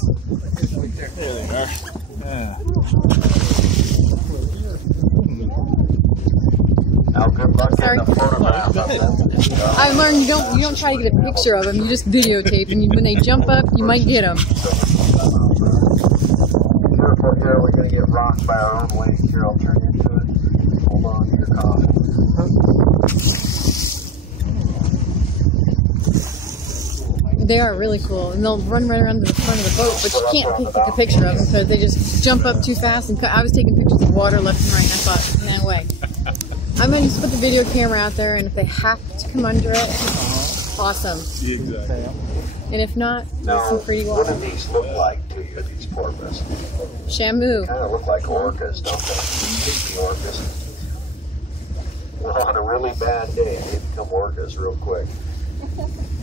porpoises. There they are. Yeah. Now, good luck Sorry. in the photograph of them. I learned you don't try to get a picture of them. You just videotape, and when they jump up, you might get them. Careful here, we're going to get rocked by our own weight. Here, I'll turn into it. Hold on to your coffin. They are really cool, and they'll run right around to the front of the boat, but you can't take a picture of them because they just jump up too fast. And I was taking pictures of water left and right, and I thought, no way. I'm going to just put the video camera out there, and if they have to come under it, awesome. Exactly. And if not, there's Now, some pretty what water. do these look like to you, these porpoises? Shamu. Kind of look like orcas, don't they? The orcas. Well, on a really bad day, they become orcas real quick.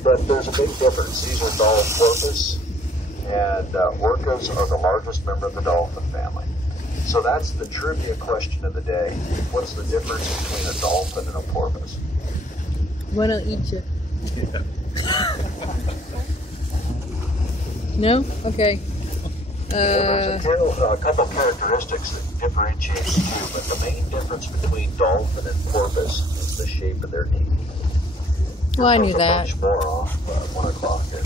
But there's a big difference. These are Dahl porpoise, and orcas are the largest member of the dolphin family. So that's the trivia question of the day. What's the difference between a dolphin and a porpoise? One will eat you. Yeah. No? Okay. There's a couple of characteristics that differentiate the two, but the main difference between dolphin and porpoise is the shape of their teeth. Well, I knew There's a that. bunch more off 1 o'clock there.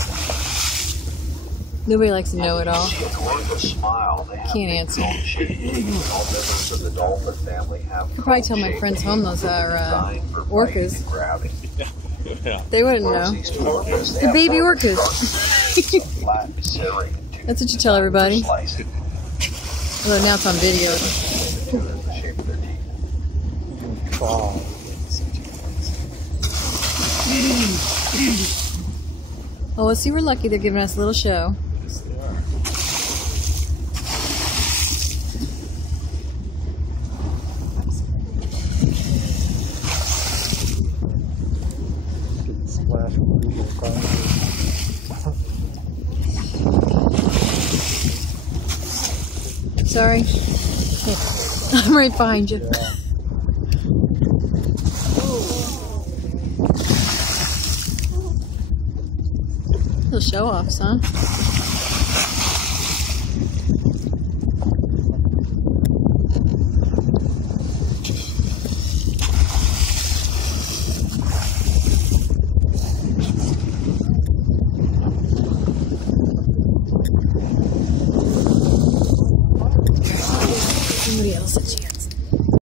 Nobody likes to know it all. See an orca smile. They have Can't answer. cone shape. All members of the dolphin family have. I'll probably tell my friends home those are orcas. Yeah. They wouldn't Whereas know. these two orcas, they They're have baby more orcas. flat serrated tooth That's what you tell everybody. slicing Although now it's on video. the shape of their teeth. Oh, let's see, we're lucky they're giving us a little show. Yes, they are. Getting splashed with people Sorry. I'm right behind you. Yeah. Little show offs, huh?